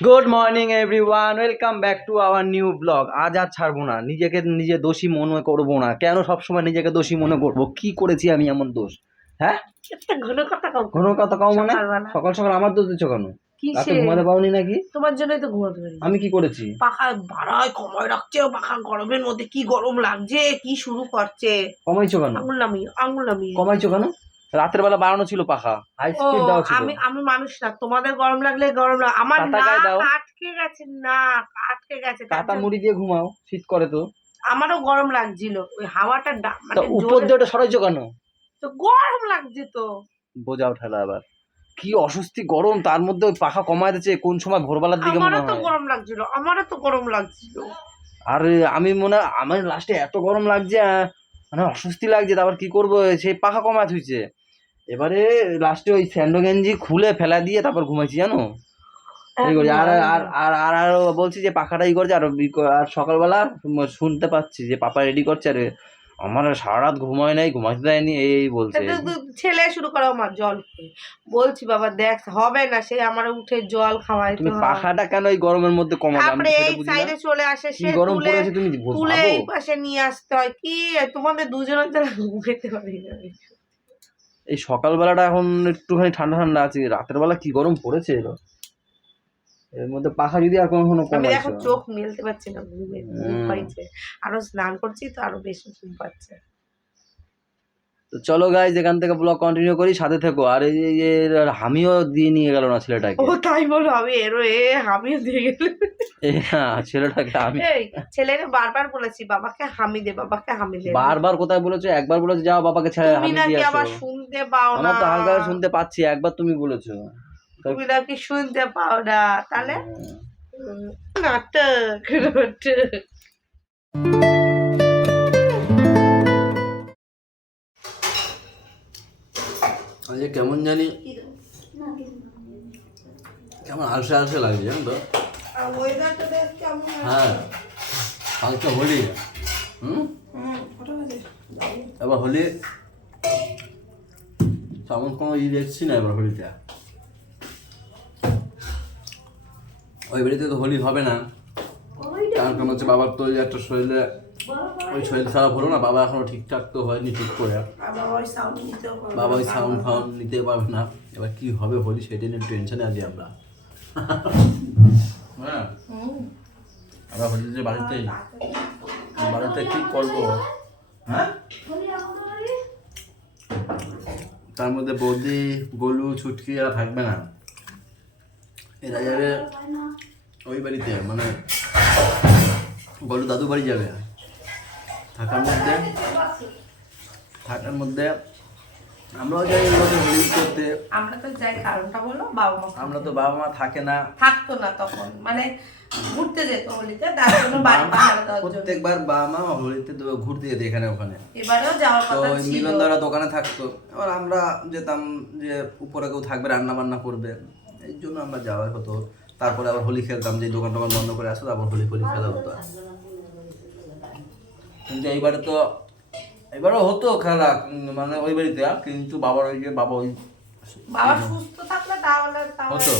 Good morning everyone, welcome back to our new blog. আজ আর ছাড়বো না, নিজেকে নিজে দোষী মনে করবো না। কেন সবসময় নিজেকে দোষী মনে করবো? কি করেছি আমি এমন দোষ? হ্যাঁ, ঘন কথা কও, কোনো কথা কও মানে? সকালবেলা। সকাল সকাল আমার দোষ দিচ্ছ কেন? রাতে কিসে? ঘুমাতে পাওনি নাকি? তোমার জন্যই তো ঘুমাতে পারি। আমি কি করেছি? পাখা বাড়ায় কমায় রাখছে, পাখা গরমের মধ্যে কি গরম লাগছে, কি শুরু করছে। কমাইছো কেন? আঙুল নামিয়ে কমাইছো কেন? রাতের বেলা বাড়ানো ছিল পাখা, হাই ও স্পিড দেওয়া ছিল। আমি মানুষ না, তোমাদের গরম লাগলে গরম লাগে, আমার কাঁথা নাক গায়ে দাও। আটকে গেছে, নাক আটকে গেছে। কাঁথা মুড়ি দিয়ে ঘুমাও, শীত করে তো। আমারও গরম লাগছিল, ওই হাওয়াটা তা মানে উপর জোরে, দিয়ে ওটা সরাইছো কেন? তো গরম লাগছে তো। বোঝাও ঠেলা আবার। কি অস্বস্তি গরম, তার মধ্যে ওই পাখা কমায় দিচ্ছে কোন সময়, ভোরবেলার দিকে মনে আমারও তো হয়। গরম লাগছিল, আমারও তো গরম লাগছিল। আর আমি মনে হয় আমার লাস্টে এত গরম লাগছে, মানে অস্বস্তি লাগছে। তারপর কি করবো, সেই পাখা কমায় থুইছে। এবারে লাস্টে ওই স্যান্ডো গেঞ্জি খুলে ফেলা দিয়ে তারপর ঘুমাইছি, জানো। এই করছি আর আর আর আর আর বলছি যে পাখাটা ই করছে। আর সকালবেলা শুনতে পাচ্ছি যে পাপা রেডি করছে, আর আমার সারা রাত ঘুমায় নাই, ঘুমাইতে দেয়নি, এই বলছে। ছেলে শুরু করো আমার জল খেয়ে। বলছি বাবা দেখ হবে না, সে আমার উঠে জল খাওয়াইতে তুমি হয়। পাখাটা কেন এই গরমের মধ্যে কমাবে? আমি তারপরে তো এই সেটা বুঝি না। সাইডে চলে আসে, কি সে গরম তুলে পড়েছে তুমি তুলে ভাবো। এই পাশে নিয়ে আসতে হয়। কি তোমাদের দুজনের দ্বারা ঘুমাইতে পারি না আমি। এই সকালবেলাটা এখন একটুখানি ঠান্ডা ঠান্ডা আছে, রাতের বেলা কি গরম পড়েছে। এর মধ্যে পাখা যদি আর কখনো আমি দেখো কমাইছো। চোখ মেলতে পারছি না, ঘুম পাইছে। আরো স্নান করছি তো আরো বেশি ঘুম পাচ্ছে। তো চলো গাইজ, এখান থেকে ব্লগ কন্টিনিউ করি, সাথে থেকো। আর এই যে হামিও দিয়ে নিয়ে গেল না ছেলেটাকে। ও তাই বলো? আমি হামিও দিয়ে গেলে ছেলেটাকে আমি এই ছেলেরে বারবার বলেছি বাবাকে হামি দে, বাবাকে হামি দে। বারবার কোথায় বলেছো? একবার বলেছো যাও বাবাকে ছেড়ে তুমি হামি দিয়ে নাকি আসো। আবার শুনতে পাও না। আমার তো হালকা শুনতে পাচ্ছি, একবার তুমি বলেছো। তুমি নাকি শুনতে পাও না, তাহলে নাটক নাটক। আজকে কেমন জানি কেমন আলসে আলসে লাগছে, জানো তো। হ্যাঁ, কালকে হোলি। এবার হোলি তেমন কোনো দেখছি না এবার হোলিতে। ওই বাড়িতে তো হোলি হবে না, কারণ হচ্ছে বাবার তো একটা শরীরে ওই শরীর খারাপ হলো না, বাবা এখনো ঠিকঠাক তো হয়নি ঠিক করে। বাবা ওই সাউন্ড ফাউন্ড নিতে পারবে না। এবার কি হবে হোলি সেটা নিয়ে টেনশনে আছি আমরা। হ্যাঁ, আমরা হোলিতে বাড়িতে কি করবো? হ্যাঁ, তার মধ্যে বৌদি গোলু ছুটকি এরা থাকবে না, এরা যাবে ওই বাড়িতে, মানে গোলু দাদু বাড়ি যাবে। থাকার মধ্যে আমরাও যাই হোলি করতে। আমরা তো যাই, কারণটা বলো। বাবা মা, আমরা তো বাবা মা থাকে না, থাকতো না তখন, মানে ঘুরতে যেত হোলিতে, তার জন্য বাড়ি পাহারা দেওয়ার জন্য। প্রত্যেকবার বাবা মা হোলিতে ঘুরতে যেত এখানে ওখানে। এবারেও যাওয়ার তো কথা ওই ছিল। মিলন দ্বারা দোকানে থাকতো, এবার আমরা যেতাম যে উপরে কেউ থাকবে, রান্না বান্না করবে, এই জন্য আমরা যাওয়া হতো। তারপরে আবার হোলি খেলতাম, যে দোকান টোকান বন্ধ করে আসতো, তারপর হোলি খেলা হতো। কিন্তু এবারও হতো খেলা, মানে ওই বাড়িতে, কিন্তু বাবার ওই যে বাবা সুস্থ থাকলে তাহলে হতো।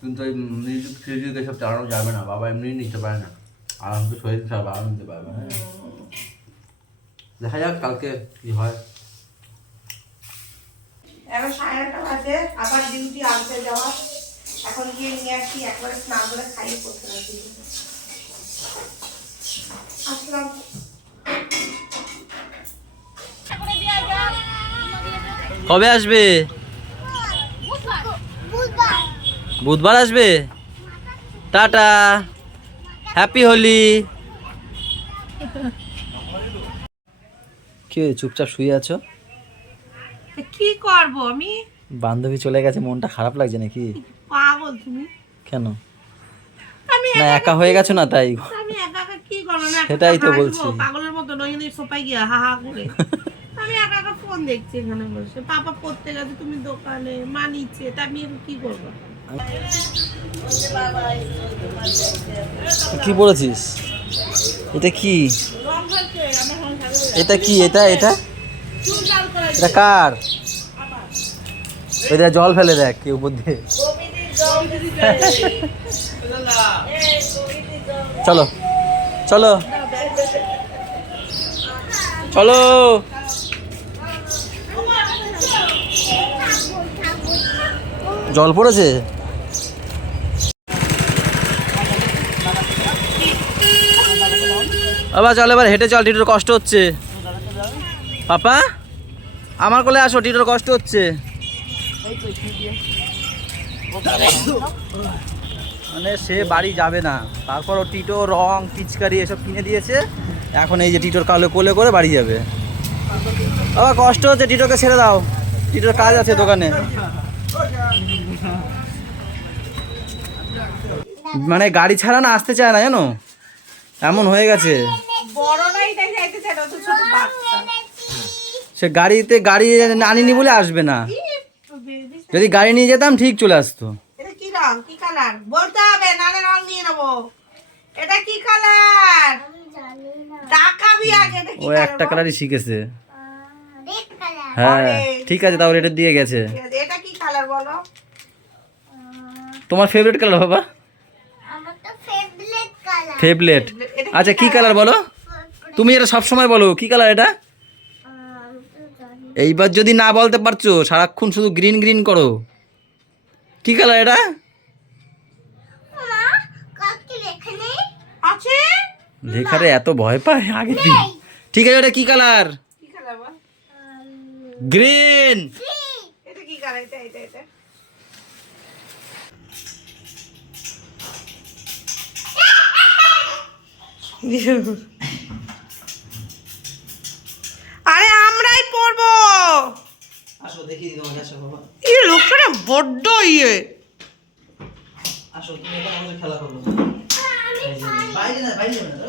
কিন্তু ওই মিউজিক ফিউজিক এসব চালানো যাবে না, বাবা এমনি নিতে পারে না। আর আমি তো শরীর খারাপ, বাবা নিতে পারবে না। দেখা যাক কালকে কি হয়। এখন 8:30 বাজে, আবার ডিউটি আনতে যাওয়া। এখন গিয়ে নিয়ে আসি, একবারে স্নান করে খাইয়ে করতে রাখি। আসলাম। কবে আসবে? বুধবার আসবে। Tata, happy Holi. কি চুপচাপ শুয়ে আছো? কি করব আমি? বান্ধবী চলে গেছে, মনটা খারাপ লাগছে নাকি? পাগল তুমি। কেন? আমি না একা হয়ে গেছো না তাই? আমি একা একা কি করব না? সেটাই তো বলছি। পাগলের মতো নয় সোফায় গিয়া হা হা করে। আমি একা একা ফোন দেখছি এখানে বসে। পাপা পড়তে গেছে, তুমি দোকানে, মা নিচে, তা আমি কি করব? কি বলেছিস? এটা কি? এটা কি? এটা এটা এটা কার? এটা জল ফেলে দেখ কি উপর দিয়ে। চলো চলো চলো। জল পড়েছে। বাবা চল এবার হেঁটে চল, টিটোর কষ্ট হচ্ছে। পাপা আমার কোলে আসো, টিটোর কষ্ট হচ্ছে। মানে সে বাড়ি যাবে না, তারপরও টিটো রং পিচকারি এসব কিনে দিয়েছে। এখন এই যে টিটোর কালে কোলে করে বাড়ি যাবে। বাবা কষ্ট হচ্ছে, টিটোকে ছেড়ে দাও, টিটোর কাজ আছে দোকানে। মানে গাড়ি ছাড়া না আসতে চায় না জানো, এমন হয়ে গেছে। সে গাড়িতে গাড়ি আনিনি বলে আসবে না, যদি গাড়ি নিয়ে যেতাম ঠিক চলে আসতো। এটা কি রং, কি কালার বলতে হবে, নালে রং নিয়ে নেবো। এটা কি কালার দেখাবি আগে। এটা কি ও কালার? একটা কালারই শিখেছে। Red colour. হ্যাঁ ঠিক আছে, তাও রেটের দিয়ে গেছে। এটা কি কালার বলো? তোমার ফেভারিট কালার বাবা? আমার তো ফেভারিট কালার। ফেভারিট। আচ্ছা কি কালার বলো তুমি, এটা সব সময় বলো কি কালার এটা। এইবার যদি না বলতে পারছো, সারাক্ষণ শুধু গ্রিন গ্রিন করো, কি কালার এটা? মা কাকে লেখা নেই? আছে লেখারে এত ভয় পায় আগে দিন। ঠিক আছে, এটা কি কালার? কি কালার বল? গ্রিন। এটা কি কালার? এটা এটা এটা আরে আমরাই পড়বো। আসো দেখি দিদি তোমাকে, আসো বাবা এই লোকটা না বড্ড ইয়ে। আসো, তুমি এখানে বসে খেলা করো। বাইরে না, বাইরে যাবে না।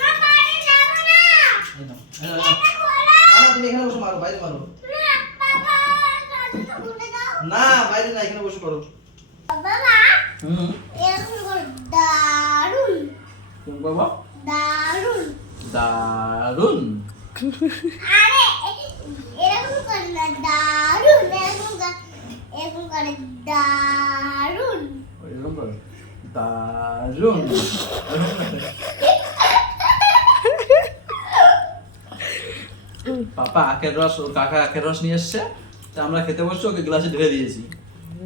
মা বাইরে যাবো না। তুমি এখানে বসে মারো, বাইরে মারো না বাবা গাড়িটা খুলে দাও। না, বাইরে না, এখানে বসে করো। বাবা এরকম করে দারুন তুমি বাবা দারুন। দারুন। আরে এরকম করে না, দারুন। এরকম করে দারুন। এরকম করো, দারুন। পাপা আখের রস, ওর কাকা আখের রস নিয়ে এসছে, তা আমরা খেতে বসছি, ওকে গ্লাসে ঢেলে দিয়েছি,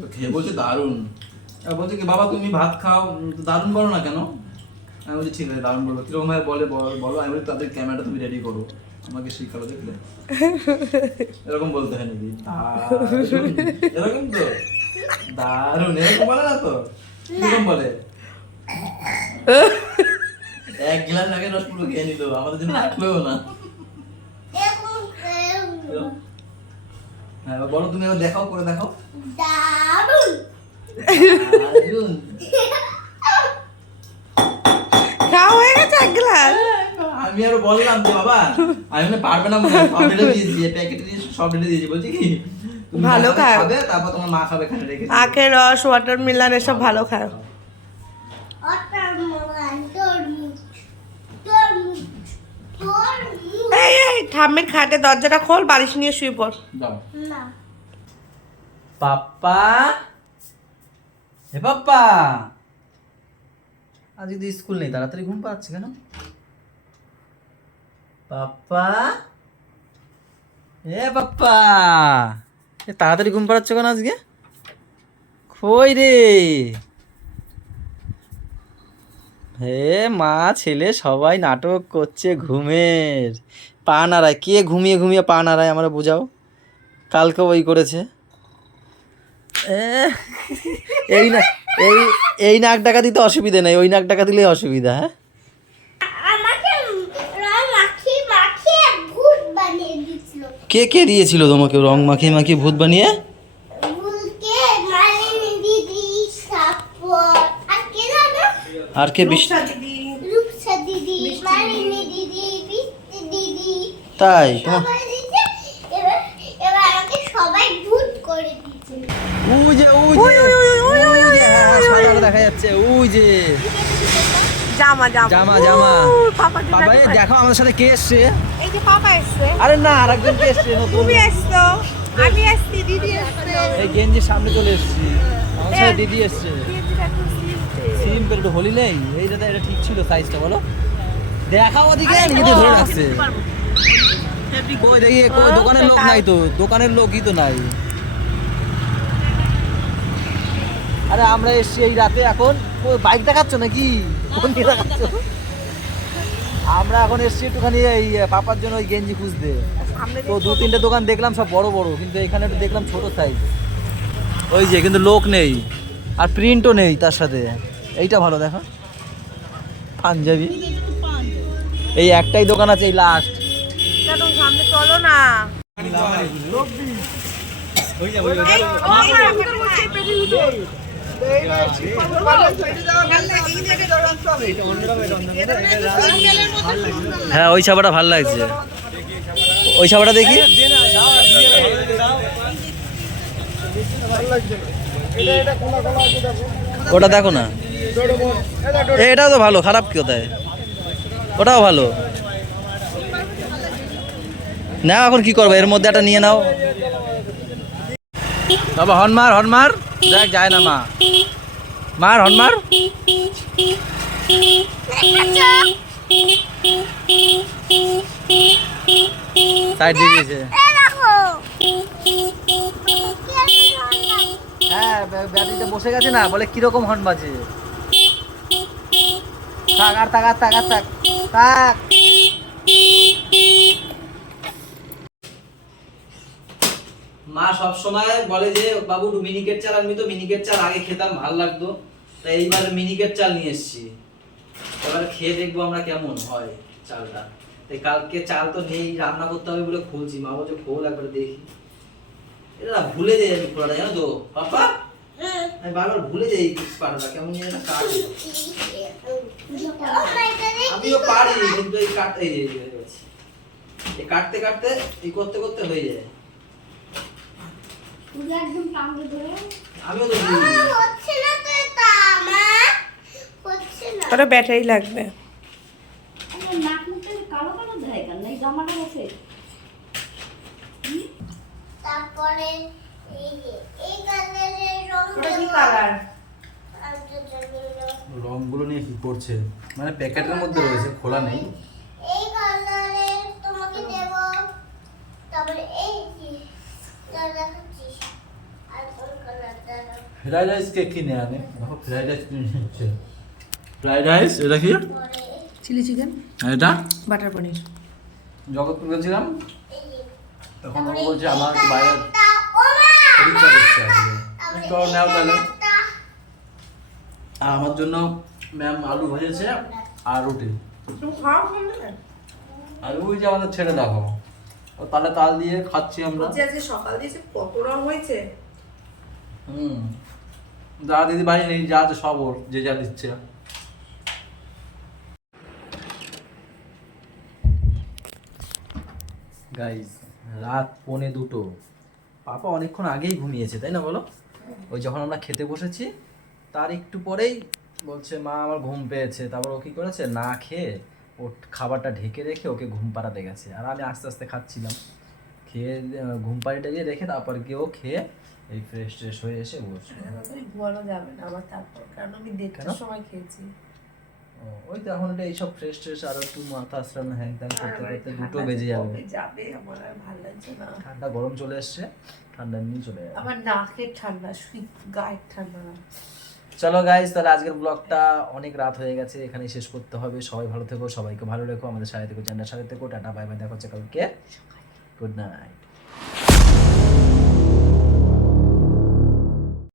তো খেয়ে বলছে দারুন। আর বলছে কি বাবা তুমি ভাত খাও, তো দারুন বলো না কেন? আমি বলছি ঠিক আছে দারুন বলবো। কিরকম ভাবে বলে বলো। আমি বলি তাদের ক্যামেরাটা তুমি রেডি করো, আমাকে শিখালো, দেখলে এরকম বলতে হয় নাকি? দারুন এরকম তো, দারুন এরকম বলে না তো, এরকম বলে। এক গ্লাস আগে রস পুরো খেয়ে নিল, আমাদের জন্য রাখলেও না। এরকম হ্যাঁ বলো, তুমি এবার দেখাও, করে দেখাও। দারুন। দারুন। খাওয়া হয়ে গেছে এক গ্লাস। আমি আরো বললাম যে বাবা আমি মানে পারবে না, মনে হয় সব ঢেলে দিয়েছি, প্যাকেটে দিয়ে সব ঢেলে দিয়েছি। বলছি কি তুমি ভালো খাবে, খাও। খাবে, তারপর তোমার মা খাবে, এখানে রেখে দিও। আখের রস, ওয়াটারমেলন এসব ভালো খায়। এই এই ঠাম্মির খাটে দরজাটা খোল, বালিশ নিয়ে শুয়ে পড়। যাও। না পাপ্পা, হে পাপ্পা, আজ যদি স্কুল নেই, তাড়াতাড়ি ঘুম পাচ্ছে কেন? পাপ্পা, এ পাপ্পা, এ তাড়াতাড়ি ঘুম পাড়াচ্ছ কেন আজকে? কই রে? হে মা ছেলে সবাই নাটক করছে ঘুমের। পা নাড়ায়, কে ঘুমিয়ে ঘুমিয়ে পা নাড়ায় আমরা বোঝাও। কালকে ওই করেছে। এই না, এই নাক ডাকা দিতে অসুবিধা নেই, ওই নাক ডাকা দিলেই অসুবিধা। হ্যাঁ আমাকে রং মাখিয়ে মাখিয়ে ভূত বানিয়ে দিছিল। কে কে দিয়েছিল তোমাকে রং মাখিয়ে মাখিয়ে ভূত বানিয়ে? ভূতকে মালিনী দিদি, সাপর আর কে জানো? আর কে? রূপসা দিদি, রূপসা দিদি, মালিনী দিদি, বৃষ্টি দিদি, তাই তোমার সবাই দিচ্ছে। এবার এবার আমাকে সবাই ভূত করে দিচ্ছে। ওই যে ওই যে হ্যাঁ, সাদাটা দেখা যাচ্ছে, ওই যে জামা জামা জামা জামা। পাপা বাবা এই দেখো আমাদের সাথে কে এসছে। এই যে পাপা এসছে, আরে না, আরেকজন কে এসছে নতুন। তুমি এসছো। আমি আসছি, দিদি আসছে। এই গেঞ্জির সামনে চলে এসেছি, আমার সাথে দিদি এসছে। গেঞ্জিটা একটু সিলতে। সিম্পল, একটু হোলি নেই এইটা, এটা ঠিক ছিল সাইজটা, বলো দেখাও ওদিকে, কিন্তু ধরে রাখছে। কই দেখি, কই দোকানের লোক নাই তো, দোকানের লোকই তো নাই। আরে আমরা এসছি এই রাতে, এখন বাইক দেখাচ্ছ নাকি, কোন দিকে দেখাচ্ছ? আমরা এখন এসছি একটুখানি এই পাপার জন্য ওই গেঞ্জি খুঁজতে। তো দু তিনটে দোকান দেখলাম সব বড় বড়, কিন্তু এখানে একটু দেখলাম ছোট সাইজ। ওই যে কিন্তু লোক নেই, আর প্রিন্টও নেই তার সাথে। এইটা ভালো দেখো, পাঞ্জাবি। এই একটাই দোকান আছে, এই লাস্ট। কেন সামনে চলো না। হ্যাঁ ওই ছাপাটা ভালো লাগছে, ওই ছাপাটা দেখি। ওটা দেখো না, এটাও তো ভালো, খারাপ কি কোথায়, ওটাও ভালো। নাও এখন কি করবে, এর মধ্যে একটা নিয়ে নাও। বাবা হনমার, হনমার দেখ যায় না, মার হনমার। সাইড দিয়ে দিয়েছে। হ্যাঁ ব্যাটারিতে বসে গেছে না, বলে কিরকম হর্ন বাজে। থাক আর থাক আর থাক আর থাক থাক। মা সব সময় বলে যে বাবু একটু মিনিকেট চাল আনবি, তো মিনিকেট চাল আগে খেতাম ভালো লাগতো, তাই এইবার মিনিকেট চাল নিয়ে এসেছি। এবার খেয়ে দেখবো আমরা কেমন হয় চালটা। তাই কালকে চাল তো নেই, রান্না করতে হবে বলে খুলছি, মা বলছে খোল একবার দেখি। এটা না ভুলে যাই আমি খোলাটা, জানো তো পাপা, আমি বারবার ভুলে যাই এই পাটাটা কেমন যেন একটা কাট। আমিও পারি, কিন্তু এই কাট এই যে হয়ে গেছে, এই কাটতে কাটতে এই করতে করতে হয়ে যায়। আমিও তো হচ্ছে না তো, এটা আমার হচ্ছে না। ওটা ব্যাটারি লাগবে। তারপরে এই যে এই কালারের রং ওটা কি কালার? রংগুলো নিয়ে কি করছে, মানে প্যাকেটের মধ্যে রয়েছে, খোলা নেই। এই কালারের তোমাকে দেব, তারপরে এই যে দেখাচ্ছি, আর কোন কালারটা ফ্রাইড রাইস কে কিনে আনে, দেখো ফ্রাইড রাইস কিনে হচ্ছে। ফ্রাইড রাইস এটা কি, পরে চিলি চিকেন, আর এটা বাটার পনির। জগৎপুর গেছিলাম, এই যে তখন ও বলছে আমার বাইরে তা ওমা ইচ্ছা করছে আজকে, তো নাও তাহলে। আর আমার জন্য ম্যাম আলু ভেজেছে আর রুটি। তুমি খাও খাবে? আর ওই যে আমাদের ছেড়ে দেখো, ও তালে তাল দিয়ে খাচ্ছি আমরা। বলছি আজকে সকাল দিয়েছে কত রং হয়েছে। যারা দিদি বাড়ি নেই, যা আছে সব ওর, যে যা দিচ্ছে। গাইস রাত 1:45, পাপা অনেকক্ষণ আগেই ঘুমিয়েছে তাই না বলো? ওই যখন আমরা খেতে বসেছি তার একটু পরেই বলছে মা আমার ঘুম পেয়েছে, তারপর ও কি করেছে, না খেয়ে ও খাবারটা ঢেকে রেখে ওকে ঘুম পাড়াতে গেছে, আর আমি আস্তে আস্তে খাচ্ছিলাম। খেয়ে ঘুম পাড়িটা দিয়ে রেখে তারপর গিয়ে ও খেয়ে এই ফ্রেশ ট্রেশ হয়ে এসে বসে। ঘুমানো যাবে না আবার তারপর, কারণ আমি 1:30টার সময় খেয়েছি। ওই তো এখন এইসব ফ্রেশ ট্রেশ আর একটু মাথা আশ্রানো হ্যাং ত্যাং করতে করতে 2টো বেজে যাবে। যাবে আমার আর ভালো লাগছে না। ঠান্ডা গরম চলে এসছে, ঠান্ডা এমনি চলে যাবে। আমার নাকের ঠান্ডা, গায়ের ঠান্ডা না। চলো গাইজ, তাহলে আজকের ব্লগটা অনেক রাত হয়ে গেছে, এখানেই শেষ করতে হবে। সবাই ভালো থেকো, সবাইকে ভালো রেখো, আমাদের সাথে থেকো, চ্যানেলের সাথে থেকো। টাটা বাই বাই, দেখা হচ্ছে কালকে। Good night.